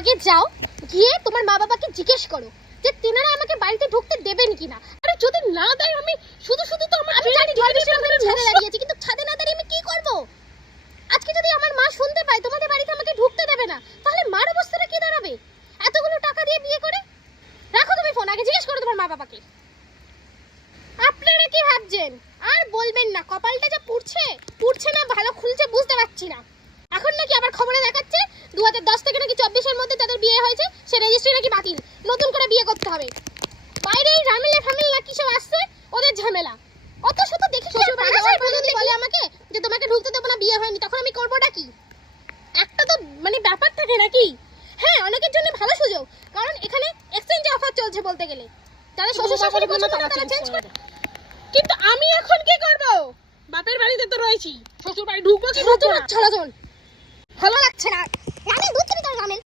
আগে যাও, গিয়ে তোমার মা বাবাকে জিজ্ঞেস করো যে তেনারা আমাকে বাড়িতে ঢুকতে দেবেন কিনা। আরে যদি না দেয় আমি শুধু শুধু তো আমার আমি জানি ঝড় বৃষ্টির মধ্যে ছাদে দাঁড়িয়েছি, কিন্তু ছাদে না দাঁড়িয়ে আমি কি করব? আজকে যদি আমার মা শুনতে পায় তোমাদের বাড়িতে আমাকে ঢুকতে দেবে না, তাহলে মার অবস্থাটা কি দাঁড়াবে? এতগুলো টাকা দিয়ে বিয়ে করে। রাখো তুমি ফোন, আগে জিজ্ঞেস করো তোমার মা বাবাকে। আপনারা কি ভাবছেন? আর বলবেন না, কপালটা যা পুড়ছে না ভালো খুলছে বুঝতে পারছি না। এখন নাকি আবার খবরে দেখাচ্ছে 2010 থেকে নাকি 24-এর মধ্যে তাদের বিয়ে হয়েছে, সে রেজিস্ট্রি নাকি বাতিল, নতুন করে বিয়ে করতে হবে। বাইরে এই ঝামেলা কি সব আসছে, ওদের ঝামেলা। অত শত দেখি শ্বশুর বাড়ি যাওয়ার পরে যদি বলে আমাকে যে তোমাকে ঢুকতে দেবো না, বিয়ে হয়নি, তখন আমি করবোটা কি? একটা তো মানে ব্যাপার থাকে নাকি? হ্যাঁ, অনেকের জন্য ভালো সুযোগ, কারণ এখানে এক্সচেঞ্জ অফার চলছে বলতে গেলে। তাহলে শ্বশুর শাশুড়ি পছন্দ না তারা চেঞ্জ করে। কিন্তু আমি এখন কি করব? বাপের বাড়িতে তো রয়েছি, শ্বশুর বাড়ি ঢুকবো কি ঢুকবো না? চলো ভালো লাগছে না। রামেন দুধ চিনি তোর রামেন।